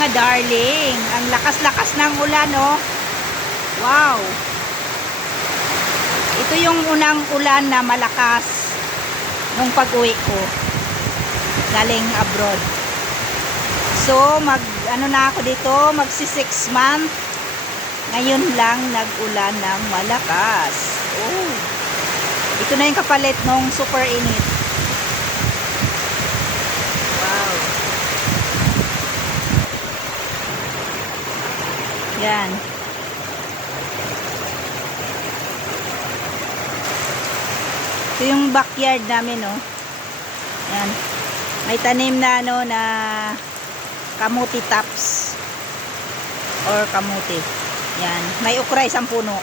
mga darling. Ang lakas-lakas ng ulan, oh. Wow. Ito yung unang ulan na malakas nung pag-uwi ko. Galing abroad. So, mag, ano na ako dito, magsi 6 month. Ngayon lang nag-ulan ng malakas. Oh. Ito na yung kapalit nung super init. Wow. Yan. Ito yung backyard namin, no. Yan. May tanim na, ano, na kamuti tops. Or kamuti. Yan. May ukra isang puno.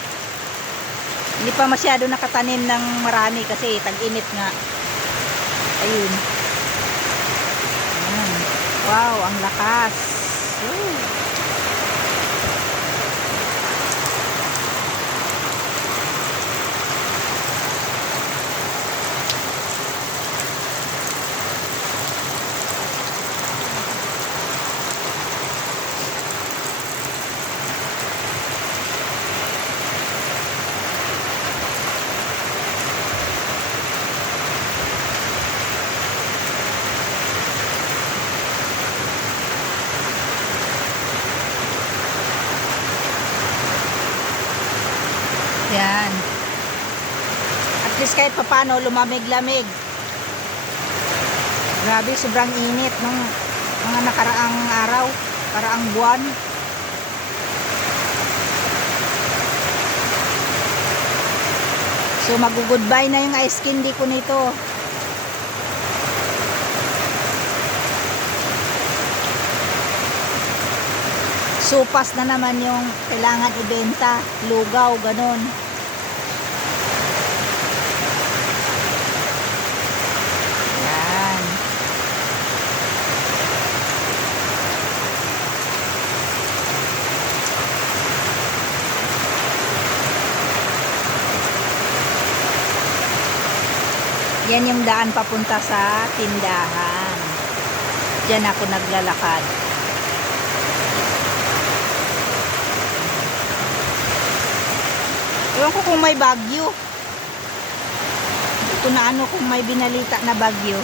Hindi pa masyado nakatanim ng marami kasi tag-init nga. Ayun. Wow, ang lakas. Woo. Yan. At least kahit papano lumamig-lamig. Grabe, sobrang init nung mga nakaraang araw, nakaraang buwan. So mag-goodbye na yung ice candy ko nito. Supas na naman yung kailangan ibenta, lugaw, ganun. Yan. Yan yung daan papunta sa tindahan. Diyan ako naglalakad. Ewan ko kung may bagyo. Ko na ano kung may binalita na bagyo.